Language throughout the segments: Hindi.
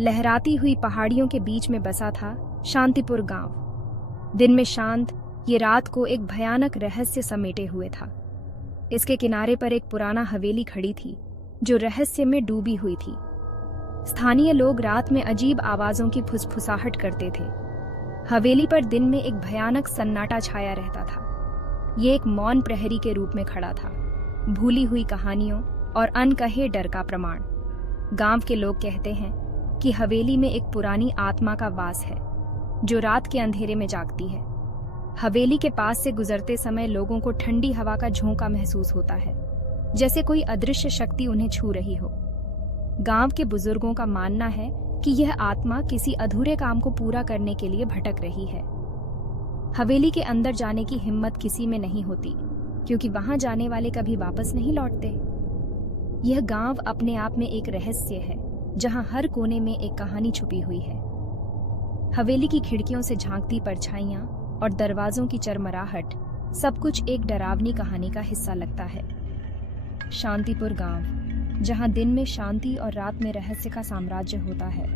लहराती हुई पहाड़ियों के बीच में बसा था शांतिपुर गांव। दिन में शांत, ये रात को एक भयानक रहस्य समेटे हुए था। इसके किनारे पर एक पुराना हवेली खड़ी थी जो रहस्य में डूबी हुई थी। स्थानीय लोग रात में अजीब आवाजों की फुसफुसाहट करते थे। हवेली पर दिन में एक भयानक सन्नाटा छाया रहता था। ये एक मौन प्रहरी के रूप में खड़ा था, भूली हुई कहानियों और अनकहे डर का प्रमाण। गांव के लोग कहते हैं कि हवेली में एक पुरानी आत्मा का वास है जो रात के अंधेरे में जागती है। हवेली के पास से गुजरते समय लोगों को ठंडी हवा का झोंका महसूस होता है, जैसे कोई अदृश्य शक्ति उन्हें छू रही हो। गांव के बुजुर्गों का मानना है कि यह आत्मा किसी अधूरे काम को पूरा करने के लिए भटक रही है। हवेली के अंदर जाने की हिम्मत किसी में नहीं होती, क्योंकि वहां जाने वाले कभी वापस नहीं लौटते। यह गांव अपने आप में एक रहस्य है, जहां हर कोने में एक कहानी छुपी हुई है। हवेली की खिड़कियों से झांकती परछाइयां और दरवाजों की चरमराहट, सब कुछ एक डरावनी कहानी का हिस्सा लगता है। शांतिपुर गांव, जहां दिन में शांति और रात में रहस्य का साम्राज्य होता है।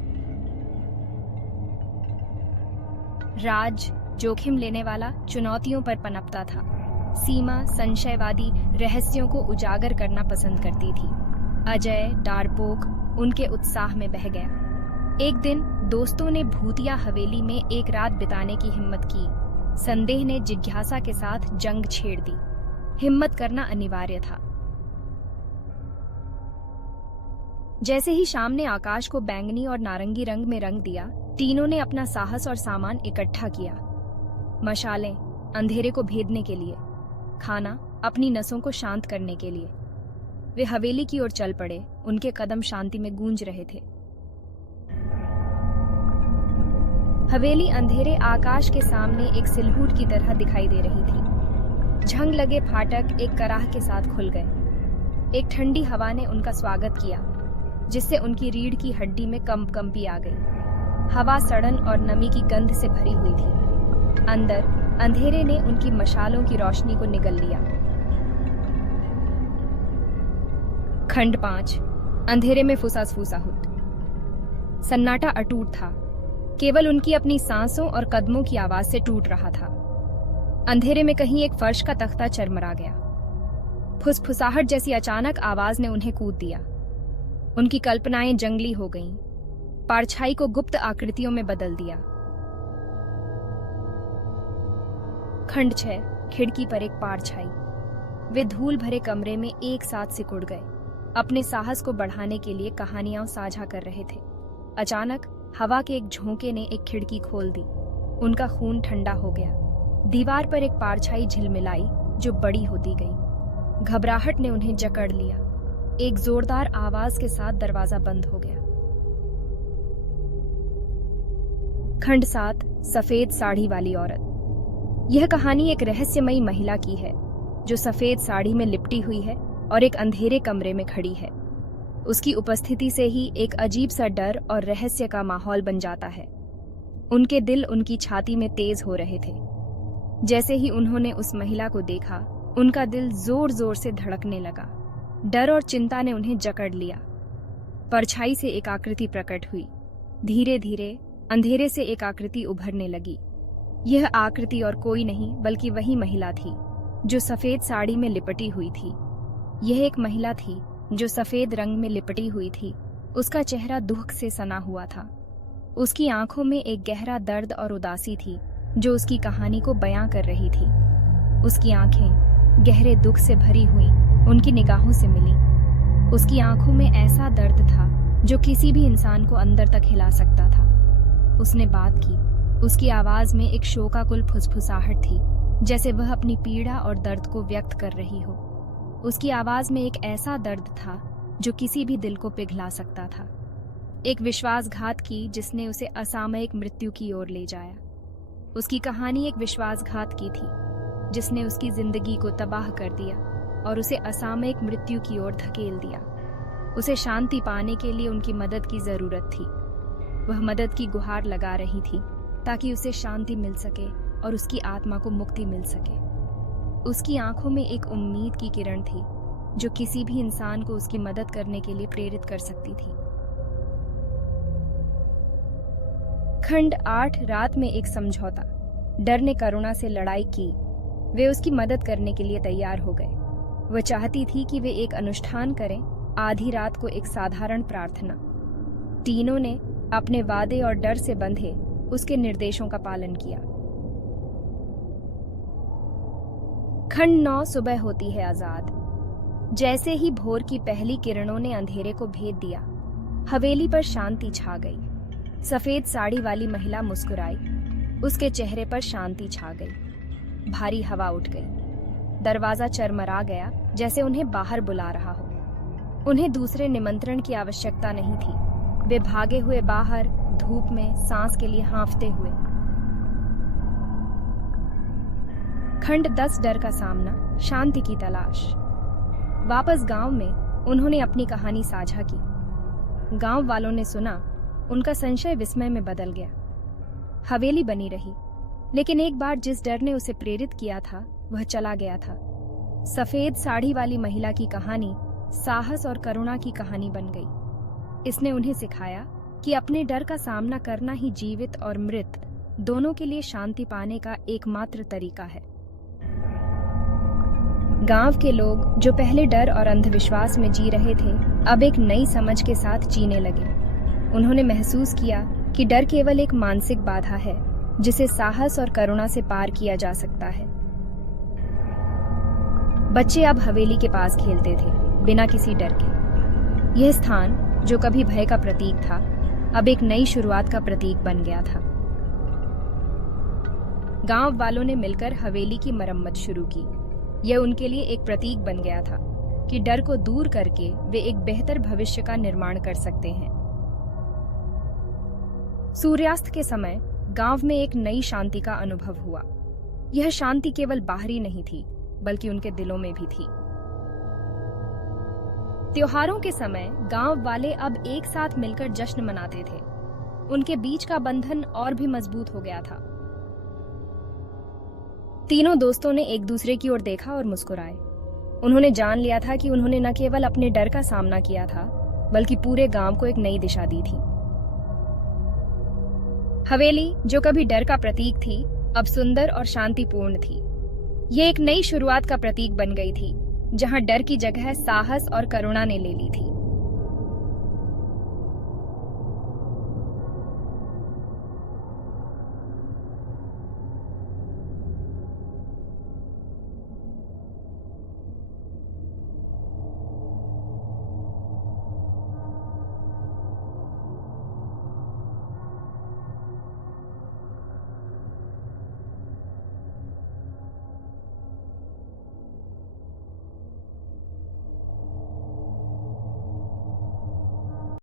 राज जोखिम लेने वाला चुनौतियों पर पनपता था। सीमा संशयवादी रहस्यों को उजागर करना पसंद करती थी। अजय डारपोक उनके उत्साह में बह गया। एक दिन दोस्तों ने भूतिया हवेली में एक रात बिताने की हिम्मत की। संदेह ने जिज्ञासा के साथ जंग छेड़ दी। हिम्मत करना अनिवार्य था। जैसे ही शाम ने आकाश को बैंगनी और नारंगी रंग में रंग दिया, तीनों ने अपना साहस और सामान इकट्ठा किया। मशालें अंधेरे को भेदने के लिए, खाना अपनी नसों को शांत करने के लिए। वे हवेली की ओर चल पड़े। उनके कदम शांति में गूंज रहे थे। हवेली अंधेरे आकाश के सामने एक सिलहूट की तरह दिखाई दे रही थी। झंग लगे फाटक एक कराह के साथ खुल गए। एक ठंडी हवा ने उनका स्वागत किया, जिससे उनकी रीढ़ की हड्डी में कंपी आ गई। हवा सड़न और नमी की गंध से भरी हुई थी। अंदर अंधेरे ने उनकी मशालों की रोशनी को निगल लिया। खंड 5। अंधेरे में फुसाहुत। सन्नाटा अटूट था, केवल उनकी अपनी सांसों और कदमों की आवाज से टूट रहा था। अंधेरे में कहीं एक फर्श का तख्ता चरमरा गया। फुसफुसाहट जैसी अचानक आवाज ने उन्हें कूद दिया। उनकी कल्पनाएं जंगली हो गईं, परछाई को गुप्त आकृतियों में बदल दिया। खंड 6। खिड़की पर एक परछाई। वे धूल भरे कमरे में एक साथ सिकुड़ गए, अपने साहस को बढ़ाने के लिए कहानियां साझा कर रहे थे। अचानक हवा के एक झोंके ने एक खिड़की खोल दी। उनका खून ठंडा हो गया। दीवार पर एक परछाई झिलमिलाई जो बड़ी होती गई। घबराहट ने उन्हें जकड़ लिया। एक जोरदार आवाज के साथ दरवाजा बंद हो गया। खंड 7। सफेद साड़ी वाली औरत। यह कहानी एक रहस्यमयी महिला की है जो सफेद साड़ी में लिपटी हुई है और एक अंधेरे कमरे में खड़ी है। उसकी उपस्थिति से ही एक अजीब सा डर और रहस्य का माहौल बन जाता है। उनके दिल उनकी छाती में तेज हो रहे थे। जैसे ही उन्होंने उस महिला को देखा, उनका दिल जोर जोर से धड़कने लगा। डर और चिंता ने उन्हें जकड़ लिया। परछाई से एक आकृति प्रकट हुई। धीरे धीरे अंधेरे से एक आकृति उभरने लगी। यह आकृति और कोई नहीं बल्कि वही महिला थी जो सफेद साड़ी में लिपटी हुई थी। यह एक महिला थी जो सफेद रंग में लिपटी हुई थी। उसका चेहरा दुख से सना हुआ था। उसकी आंखों में एक गहरा दर्द और उदासी थी जो उसकी कहानी को बयां कर रही थी। उसकी आंखें गहरे दुख से भरी हुई उनकी निगाहों से मिली। उसकी आंखों में ऐसा दर्द था जो किसी भी इंसान को अंदर तक हिला सकता था। उसने बात की। उसकी आवाज में एक शोकाकुल फुसफुसाहट थी, जैसे वह अपनी पीड़ा और दर्द को व्यक्त कर रही हो। उसकी आवाज में एक ऐसा दर्द था जो किसी भी दिल को पिघला सकता था। एक विश्वासघात की जिसने उसे असामयिक मृत्यु की ओर ले जाया। उसकी कहानी एक विश्वासघात की थी जिसने उसकी जिंदगी को तबाह कर दिया और उसे असामयिक मृत्यु की ओर धकेल दिया। उसे शांति पाने के लिए उनकी मदद की जरूरत थी। वह मदद की गुहार लगा रही थी ताकि उसे शांति मिल सके और उसकी आत्मा को मुक्ति मिल सके। उसकी आंखों में एक उम्मीद की किरण थी जो किसी भी इंसान को उसकी मदद करने के लिए प्रेरित कर सकती थी। खंड 8 रात में एक समझौता। डर ने करुणा से लड़ाई की। वे उसकी मदद करने के लिए तैयार हो गए। वह चाहती थी कि वे एक अनुष्ठान करें, आधी रात को एक साधारण प्रार्थना। तीनों ने अपने वादे और डर से बंधे उसके निर्देशों का पालन किया। खंड 9 सुबह होती है आजाद। जैसे ही भोर की पहली किरणों ने अंधेरे को भेद दिया, हवेली पर शांति छा गई। सफेद साड़ी वाली महिला मुस्कुराई। उसके चेहरे पर शांति छा गई। भारी हवा उठ गई। दरवाजा चरमरा गया, जैसे उन्हें बाहर बुला रहा हो। उन्हें दूसरे निमंत्रण की आवश्यकता नहीं थी। वे भागे हुए बाहर, धूप में सांस के लिए हाँफते हुए। खंड 10 डर का सामना, शांति की तलाश। वापस गांव में उन्होंने अपनी कहानी साझा की। गांव वालों ने सुना। उनका संशय विस्मय में बदल गया। हवेली बनी रही, लेकिन एक बार जिस डर ने उसे प्रेरित किया था वह चला गया था। सफेद साड़ी वाली महिला की कहानी साहस और करुणा की कहानी बन गई। इसने उन्हें सिखाया कि अपने डर का सामना करना ही जीवित और मृत दोनों के लिए शांति पाने का एकमात्र तरीका है। गांव के लोग जो पहले डर और अंधविश्वास में जी रहे थे, अब एक नई समझ के साथ जीने लगे। उन्होंने महसूस किया कि डर केवल एक मानसिक बाधा है जिसे साहस और करुणा से पार किया जा सकता है। बच्चे अब हवेली के पास खेलते थे, बिना किसी डर के। यह स्थान जो कभी भय का प्रतीक था, अब एक नई शुरुआत का प्रतीक बन गया था। गांव वालों ने मिलकर हवेली की मरम्मत शुरू की। यह उनके लिए एक प्रतीक बन गया था कि डर को दूर करके वे एक बेहतर भविष्य का निर्माण कर सकते हैं। सूर्यास्त के समय गांव में एक नई शांति का अनुभव हुआ। यह शांति केवल बाहरी नहीं थी, बल्कि उनके दिलों में भी थी। त्योहारों के समय गांव वाले अब एक साथ मिलकर जश्न मनाते थे। उनके बीच का बंधन और भी मजबूत हो गया था। तीनों दोस्तों ने एक दूसरे की ओर देखा और मुस्कुराए। उन्होंने जान लिया था कि उन्होंने न केवल अपने डर का सामना किया था, बल्कि पूरे गांव को एक नई दिशा दी थी। हवेली, जो कभी डर का प्रतीक थी, अब सुंदर और शांतिपूर्ण थी। ये एक नई शुरुआत का प्रतीक बन गई थी, जहां डर की जगह साहस और करुणा ने ले ली थी।